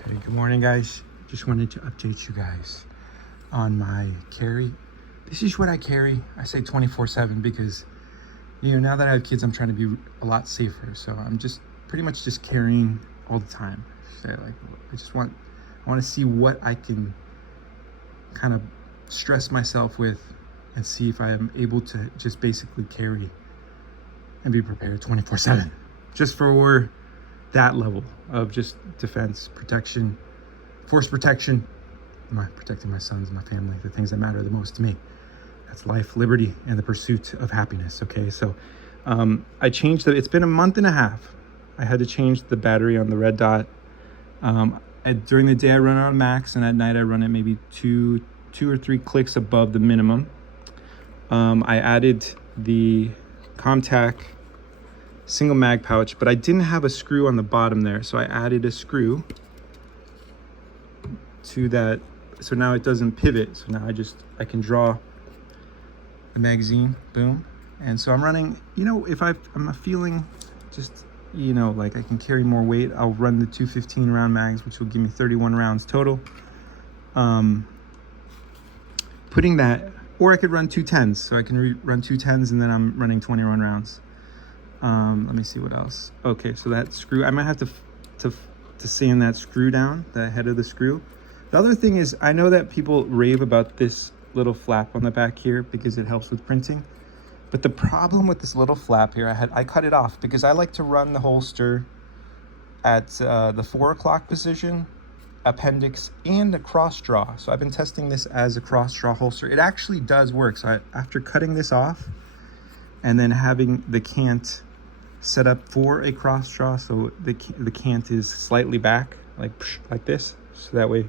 Okay, good morning, guys. Just wanted to update you guys on my carry. This is what I carry. I say 24/7 because, now that I have kids, I'm trying to be a lot safer. So I'm just pretty much just carrying all the time. So I want to see what I can kind of stress myself with and see if I am able to just basically carry and be prepared 24/7, just for that level of just defense, protection, force protection, protecting my sons, my family, the things that matter the most to me. That's life, liberty, and the pursuit of happiness. Okay, so I changed it's been a month and a half. I had to change the battery on the red dot. During the day I run on max, and at night I run it maybe two or three clicks above the minimum. I added the Comtac single mag pouch, but I didn't have a screw on the bottom there, so I added a screw to that, so now it doesn't pivot. So now I can draw the magazine, boom. And so I'm running, if I'm feeling just, like I can carry more weight, I'll run the 215 round mags, which will give me 31 rounds total. Putting that, or I could run 210s, so I can run 210s and then I'm running 21 rounds. Let me see what else. Okay, so that screw, I might have to sand that screw down, the head of the screw. The other thing is, I know that people rave about this little flap on the back here because it helps with printing. But the problem with this little flap here, I cut it off because I like to run the holster at the 4 o'clock position, appendix, and a cross draw. So I've been testing this as a cross draw holster. It actually does work. So after cutting this off and then having the cant set up for a cross draw, so the cant is slightly back, like this, so that way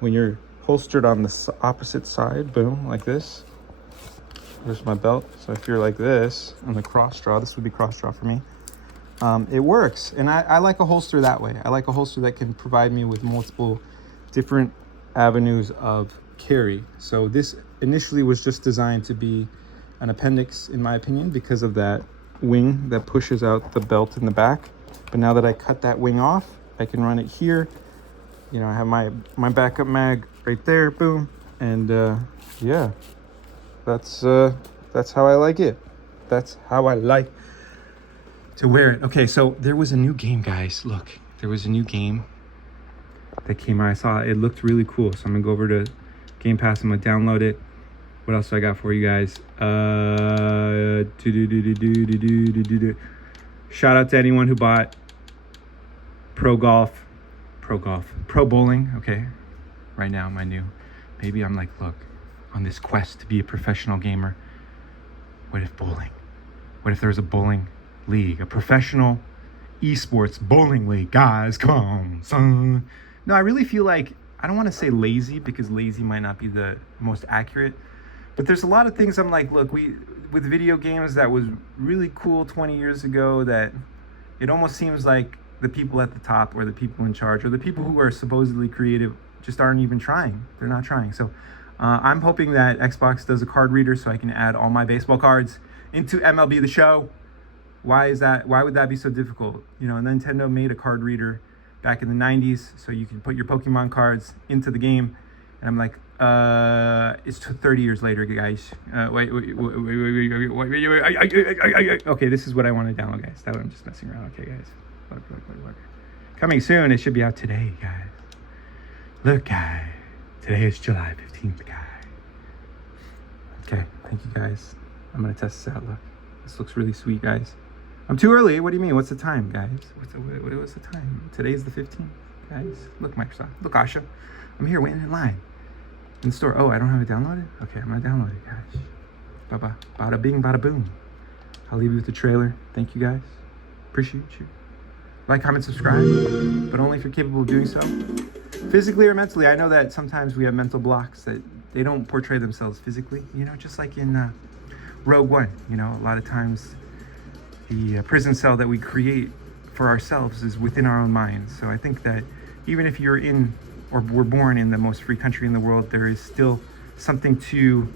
when you're holstered on the opposite side, boom, like this. There's my belt. So if you're like this on the cross draw, this would be cross draw for me. It works, and I like a holster that way. I like a holster that can provide me with multiple different avenues of carry. So this initially was just designed to be an appendix, in my opinion, because of that wing that pushes out the belt in the back. But now that I cut that wing off, I can run it here. I have my backup mag right there, boom. And yeah, that's how I like it. That's how I like to wear it. Okay, so there was a new game, guys. Look, there was a new game that came out. I saw it looked really cool. So I'm gonna go over to Game Pass. I'm gonna download it. What else do I got for you guys? Shout out to anyone who bought Pro Bowling. Okay, right now maybe I'm like, look, on this quest to be a professional gamer. What if there was a bowling league, a professional esports bowling league? Guys, come, son. No, I really feel like, I don't want to say lazy, because lazy might not be the most accurate, but there's a lot of things I'm like, look, with video games that was really cool 20 years ago, that it almost seems like the people at the top, or the people in charge, or the people who are supposedly creative just aren't even trying. They're not trying. So I'm hoping that Xbox does a card reader so I can add all my baseball cards into MLB The Show. Why would that be so difficult? Nintendo made a card reader back in the 90s so you can put your Pokemon cards into the game. And I'm like, it's 30 years later, guys. Wait. Okay, this is what I want to download, guys. That I'm just messing around. Okay, guys. Look. Coming soon. It should be out today, guys. Look, guys. Today is July 15th, guys. Okay, thank you, guys. I'm gonna test this out. Look, this looks really sweet, guys. I'm too early. What do you mean? What's the time, guys? What's the time? Today's the 15th, guys. Look, Microsoft. Look, Asha. I'm here waiting in line in the store. Oh, I don't have it downloaded? Okay, I'm gonna download it, guys. Bye-bye. Bada bing, bada boom. I'll leave you with the trailer. Thank you, guys. Appreciate you. Like, comment, subscribe, but only if you're capable of doing so. Physically or mentally. I know that sometimes we have mental blocks that they don't portray themselves physically, just like in Rogue One. A lot of times the prison cell that we create for ourselves is within our own minds. So I think that even if you're or were born in the most free country in the world, there is still something to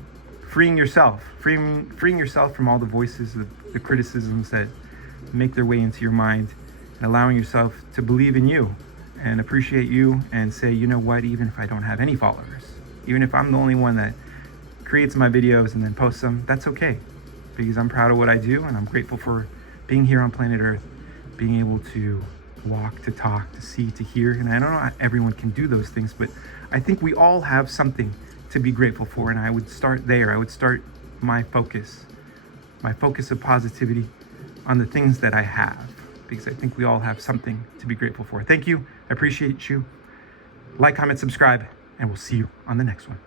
freeing yourself from all the voices, the criticisms that make their way into your mind, and allowing yourself to believe in you. and appreciate you and say, you know what, even if I don't have any followers, even if I'm the only one that creates my videos and then posts them, that's okay, because I'm proud of what I do and I'm grateful for being here on planet Earth, being able to walk, to talk, to see, to hear. And I don't know everyone can do those things, but I think we all have something to be grateful for. And I would start there. I would start my focus of positivity on the things that I have, because I think we all have something to be grateful for. Thank you. I appreciate you. Like, comment, subscribe, and we'll see you on the next one.